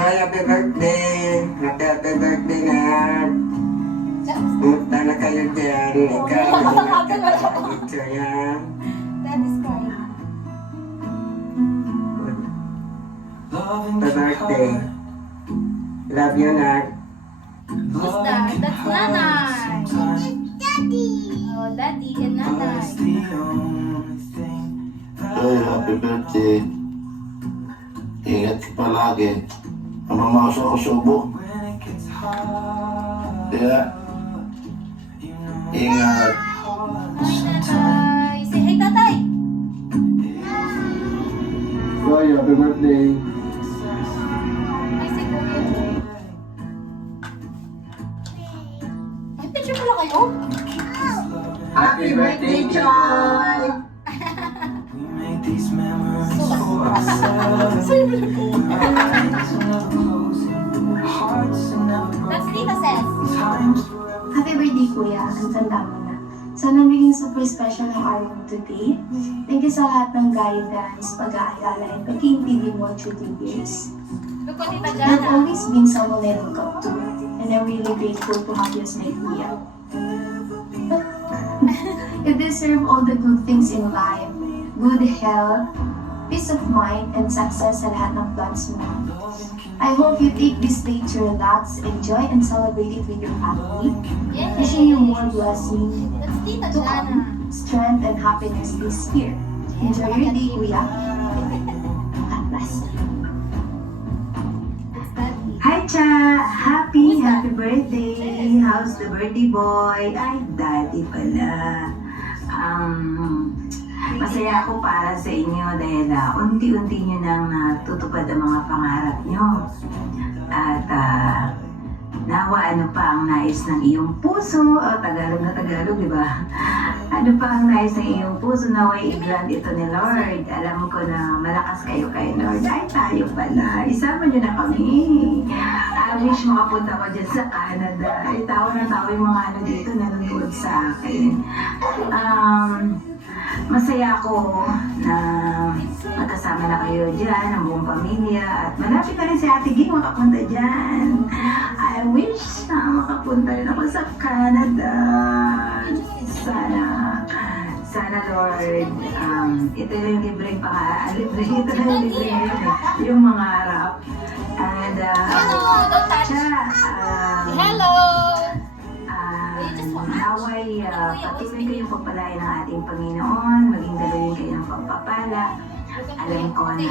Happy birthday! Happy birthday na! Punta na kayo dyan. Ikaw, picture yan. That is crying. Happy birthday. Love you, Nak. Who's that? That's Nanay. Oh, Daddy and Nanay. Ay, happy birthday. Ingat ka palagi. Mamamakas ako sa ubo. Kaya, ingat. Hi, Tatay. Say hi, Tatay. Boy, happy birthday. Hi, say Kuya. May picture pala kayo? Happy birthday, Joy! That's Tita says. Happy birthday, Kuya. Ang tanda mo na. Sana maging super special ang araw mo today. Thank you sa lahat ng guidance, pag-aalala, and pag-iintindi mo through the years. Look what Tita You've Jana. always been someone I look up to, and I'm really grateful to have you as my Kuya. You deserve all the good things in life. Good health, peace of mind, and success sa lahat ng plans mo. I hope you take this day to relax, enjoy, and celebrate it with your family. Yes. Wishing you more blessing That's Tita to Jana. come, strength, and happiness this year. Enjoy your day, Kuya. God bless. That's Daddy. Hi, Cha! Happy birthday! How's the birthday boy? Ay, daddy pala. Masaya ako para sa inyo dahil unti-unti nyo nang natutupad ang mga pangarap nyo. At nawa ano pa ang nais ng iyong puso, Tagalog na Tagalog, di ba? Ano pa ang nais ng iyong puso, naway i-grant ito ni Lord. Alam ko na malakas kayo kay Lord. Ay, tayo pala. Isama nyo na kami. I wish makapunta ko dyan sa Canada. Ay, tao na tao yung mga ano dito nanonood sa akin. Masaya ako na magkasama na kayo dyan, ang buong pamilya. At malapit na rin si Ate Ging makapunta dyan. I wish na makapunta rin ako sa Canada. Sana Lord, ito yung libreng libre yun yung mga harap. And, Hello, don't touch. Hello. Naway, patuloy kayong pagpalain ng ating Panginoon, maging daluyin kayo ng pagpapala. Alam ko na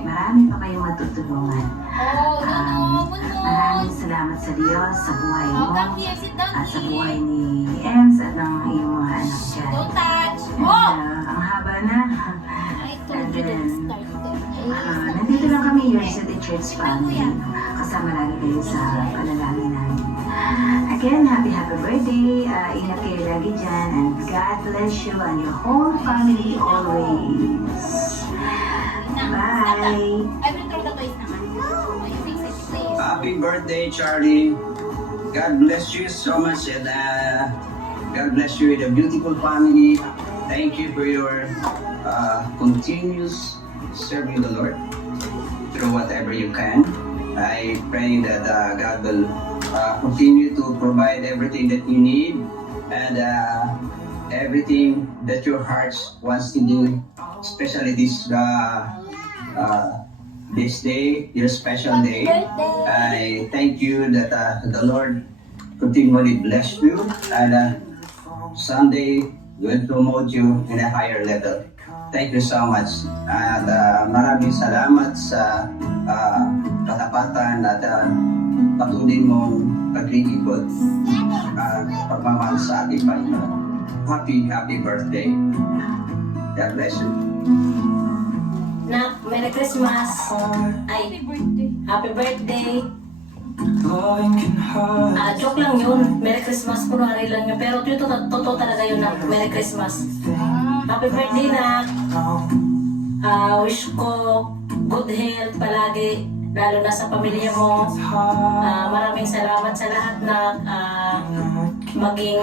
marami pa kayong matutulungan. Oh, no, Maraming salamat sa Diyos sa buhay Oh, mo Donkey, exit at sa Donkey. buhay ni Enz at ng iyong mga anak dyan. Don't touch. And, Oh! ang haba na. I told you that start. Nandito lang kami, your City Church family. Kasama lagi kayo sa panalangin namin. Again, happy birthday. Ingat kayo lagi dyan. And God bless you and your whole family always. Bye! I will throw the toys naman. I fix it, please. Happy birthday, Charlie. God bless you so much, and God bless you with a beautiful family. Thank you for your continuous serving the Lord through whatever you can. I pray that God will continue to provide everything that you need and everything that your hearts wants to do, especially this day, your special day. I thank you that the Lord continually bless you and someday will promote you in a higher level. Thank you so much. And maraming salamat sa katapatan at patuloy mong paglilingkod at pagmamahal sa ating Panginoon. Happy birthday. God bless you. Nak, Merry Christmas. Happy birthday. Happy birthday. Joke lang yun. Merry Christmas. Kunwari lang yun. Pero yun, totoo talaga yun, Nak. Merry Christmas. Happy birthday, Nak. Wish ko good health palagi. Lalo na sa pamilya mo. Maraming salamat sa lahat, Nak. Maging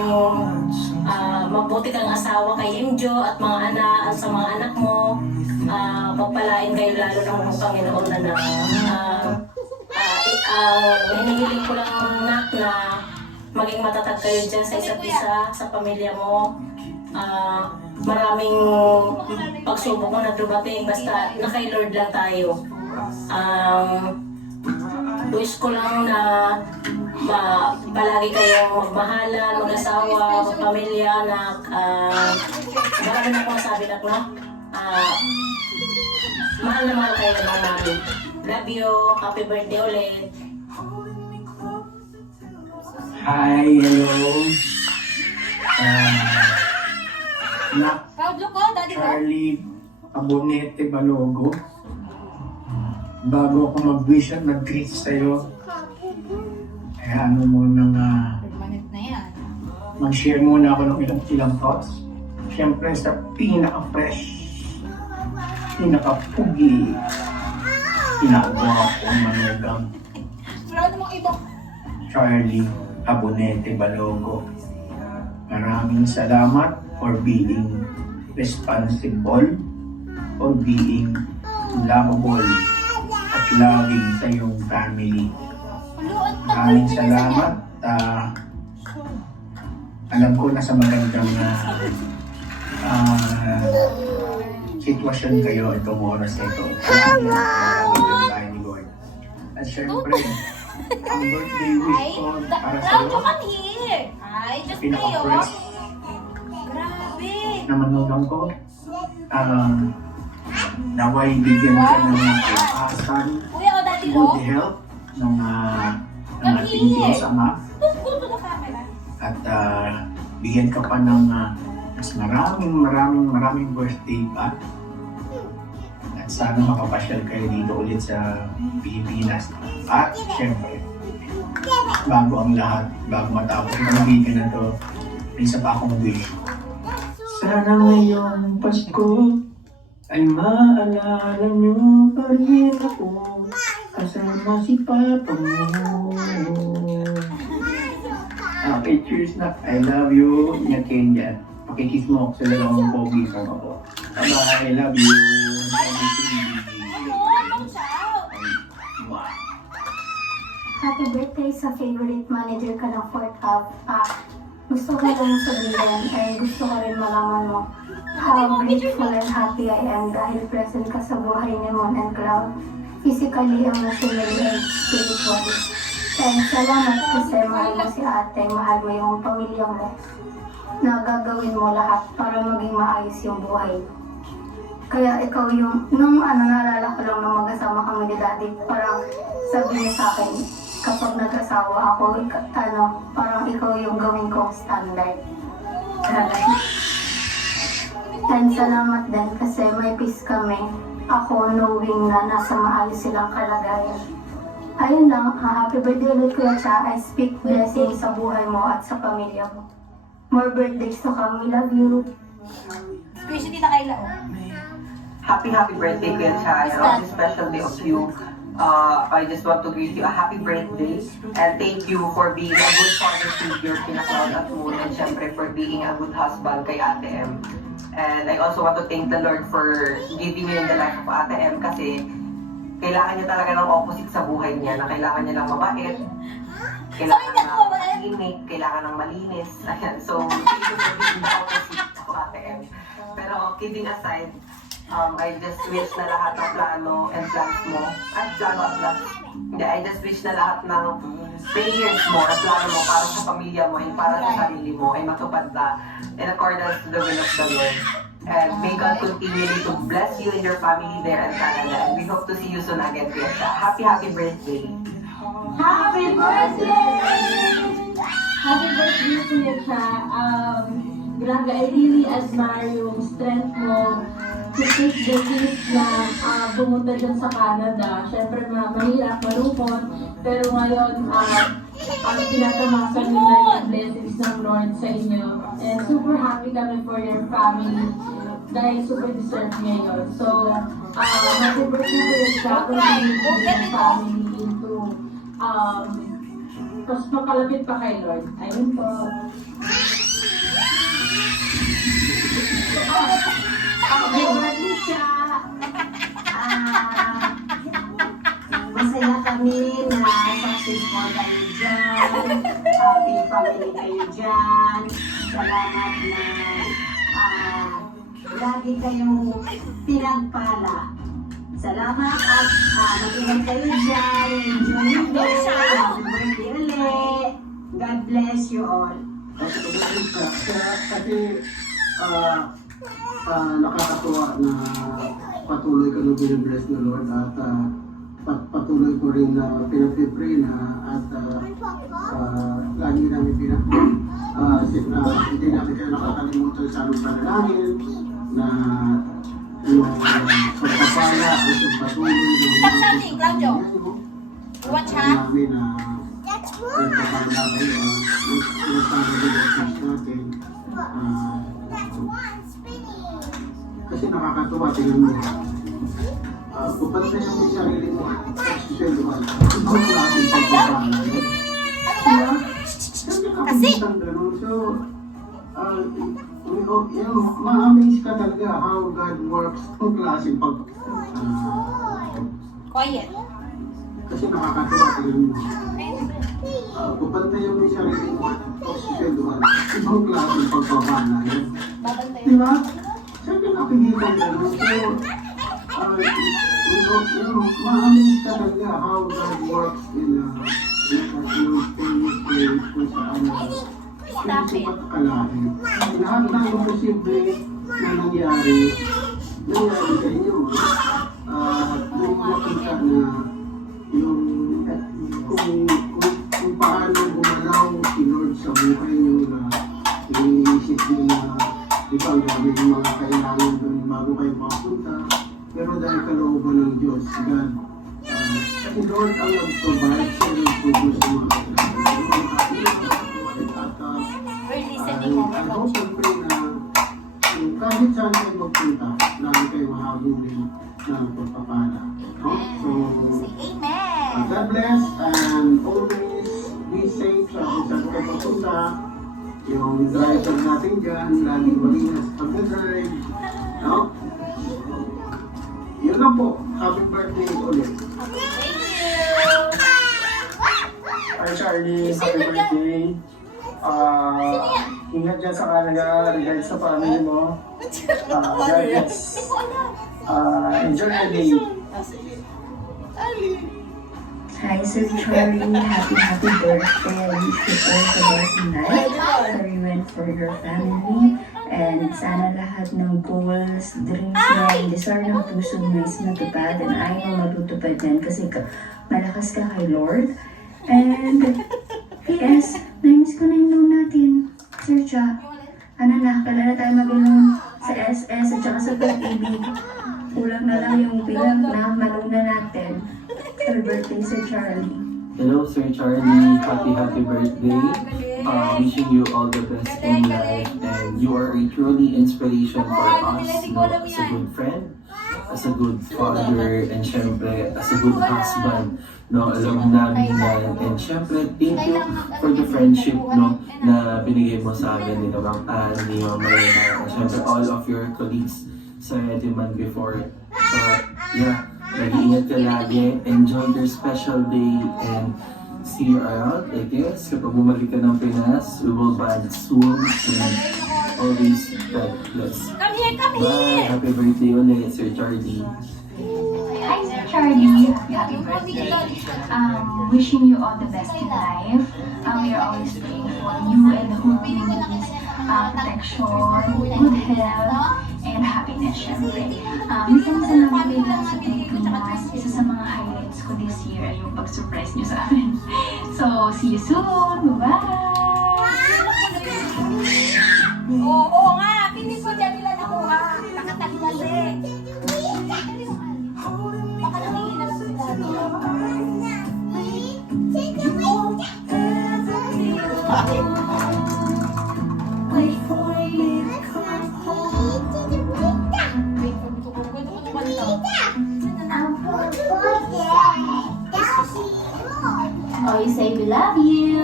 mabuti kang asawa kay Injo at mga anak at sa mga anak mo. Magpalain kayo lalo ng Panginoon na hinihiling ko lang nak na maging matatag kayo dyan sa isa't isa, sa pamilya mo. Maraming pagsubok mo na dumating, basta na kay Lord lang tayo. Wish ko lang na palagi kayong magmahalan, mag-asawa, magpamilya, na marami na akong masabi na ko, no? Mahal na mahal kayo naman namin. Love you, happy birthday ulit. Hi, hello. Na Proud look ko, daddy ko. Charlie Abonete Balogo. Bago ako mag-wish at mag-greet sa'yo, ano muna nga, Permanent na yan. mag-share muna ako ng ilang thoughts. Siyempre sa pinaka-fresh, pinaka-pugi, pinaka-guwapo, manugang Proud mong ibang. Charlie Abonete Balogo. Maraming salamat for being responsible, for being lovable at loving sa iyong family. Maraming salamat. Alam ko na sa magandang sitwasyon kayo itong oras na ito. Maraming tayo ni Lord. At syempre, ang birthday wish ko para sa Proud iyo, you can hear. Ay, just kayo. pinaka-fresh Grabe. na manugang ko, naway bigyan ka ng kalakasan, Kuya o daddy ko. good health ng ating Diyos Ama, Go to the camera. at bigyan ka pa ng mas maraming birthday pa. At sana makapasyal kayo dito ulit sa Pilipinas. At syempre, bago ang lahat, bago matapos ang video na to, may isa pa akong wish. Sana ngayong Pasko ay maalala niyo pa rin ako kasama si Papa mo. Okay, cheers na. I love you. Ingatin dyan. Pakikiss mo ako sa dalawang pogi ko ako. Bye-bye. I love you. Wow. Happy birthday sa favorite manager ka ng Fort Hub. Gusto ko lang sabihin ay gusto ko rin malaman mo how grateful and happy I am dahil present ka sa buhay ni Mon and Cloud, physically, emotionally, and spiritually. And salamat kasi mahal mo si ate, mahal mo yung pamilya mo, na gagawin mo lahat para maging maayos yung buhay. Kaya ikaw yung, naalala ko lang nung mag-asama kami ni Daddy, parang sabi niya sa akin, kapag nag-asawa ako, parang ikaw yung gawin kong standard. And salamat din kasi may peace kami. Ako knowing na nasa maayos silang kalagayan. Ayun lang, happy birthday ulit Kuya Cha. I speak blessing sa buhay mo at sa pamilya mo. More birthdays to come. We love you. Wish ni Tita Kayla. Happy birthday, Kuya Cha. And on this special day of you, I just want to wish you a happy birthday. And thank you for being a good father figure kina Cloud at Moon. And syempre for being a good husband kay Ate M. And I also want to thank the Lord for giving you in the life of Ate M kasi kailangan niya talaga ng opposite sa buhay niya, na kailangan niya ng mabait, kailangan ng tahimik, kailangan ng malinis. Ayan. So, thank you for being the opposite of Ate M. Pero kidding aside, I just wish na lahat ng plano and plans mo, I just wish na lahat ng prayers mo at plano mo para sa pamilya mo and para sa sarili mo ay matupad na in accordance to the will of the Lord. And may God continue to bless you and your family there in Canada. And we hope to see you soon again, Kuya Cha. Happy birthday! Happy birthday! Happy birthday, Kuya Cha. Grabe, I really admire yung strength mo to take the risk na pumunta dyan sa Canada. Siyempre, mahirap, malungkot. Pero ngayon, ang tinatamasa nyo na yung blessings ng Lord sa inyo. And super happy kami for your family dahil super deserved ngayon. So, happy birthday to your family into mas makalapit pa kay Lord. Ayun po. Happy birthday siya! Masaya kami na sa kayo dyan. Happy family kayo dyan. Salamat na lagi kayong pinagpala. Salamat at mag-ingat kayo dyan. Enjoy your day. Happy birthday ulit. God bless you all. Kasi nakakatuwa na patuloy ka na binibless ng Lord at patuloy ko rin na pinag-pray na at lagi namin hindi namin kayo nakakalimutan sa aming panalangin na yung pagpapala at pagpatuloy ng mga pagpapala namin na pagpapala kayo natin kasi nakakatuwa tingnan mo kapag na yung sarili mo sexual ibang klaseng pagpapala kasi so ma-amaze ka talaga how God works kung klaseng Quiet. kasi nakakatuwa tingnan mo kapag na yung sarili mo sexual ibang klaseng pagpapala diba? Siyempre nakikita gano'n. So, ma-amaze ka talaga how God works in a place kung saan hindi ko patakalain. Lahat ng imposible na nangyari sa inyo. Yung makita na yung kung paano gumalaw si Lord sa buhay nyo na iniisip nyo na ito ang gawin yung mga kailangan doon bago kayo makapunta. Pero dahil kalooban ng Diyos, God, si Lord ang nag-provide siya ng produce ng mga kailangan. I hope and pray na kahit saan kayo magpunta, lagi kayo mahabulin ng pagpapala. So, God bless and always be safe sa kung saan kayo magpunta. Yung driver natin dyan, laging malinis pag-drive. No? Yun lang po. Happy birthday ulit. Hi Charlie, happy birthday. Ingat dyan sa Canada, regards sa family mo. God bless. Enjoy your day. Hi, Sir Charlie. Happy birthday. I wish you all the best in life. Sorry went for your family. And sana lahat ng goals, dreams mo, desire ng puso mo is matupad. And I know matutupad yan kasi malakas ka kay Lord. And PS, na-miss ko na yung loan natin. Sir Cha, ano na, kailan na tayo mag-loan sa SS at saka sa pag-ibig. Kulang na lang yung bilang na maluna natin. Happy birthday, Sir Charlie. Hello, Sir Charlie. Happy birthday. Wishing you all the best in life. And you are a truly inspiration for us. No? As a good friend, as a good father, and syempre, as a good husband. No, alam namin yan. And syempre, thank you for the friendship no, na binigay mo sa amin ni Ma'am Ann, ni Ma'am Marina, and syempre all of your colleagues sa Rediman before. So, yeah. Mag-iingat ka lagi, enjoy your special day, and see you around, I guess. Kapag bumalik ka ng Pinas, we will bond soon, and always God bless. Come here, come Bye! Happy birthday ulit, Sir Charlie. Hi, Sir Charlie. Happy birthday. Wishing you all the best in life. We are always praying for you and the whole community's protection, good health, and happiness, syempre. Minsan salamat kayo lang sa Pilipinas. Isa sa mga highlights ko this year ay yung pag-surprise niyo sa amin. So, see you soon. Bye-bye! Oo nga, pinis ko dyan nila nakuha. Nakatali. Baka nangingin na lang sila. Oh, you say we love you.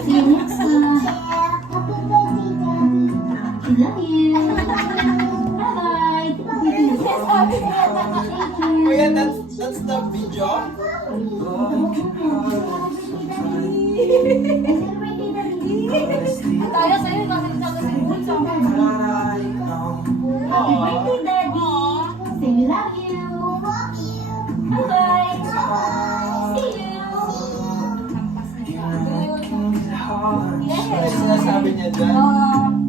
See you next time. We love you. Bye-bye. Oh yeah, that's the video. Tayo sa'yo, kasi sa kasi bunso. Happy birthday, Daddy! Say we love you! Bye-bye! See you! Ano sinasabi niya dyan?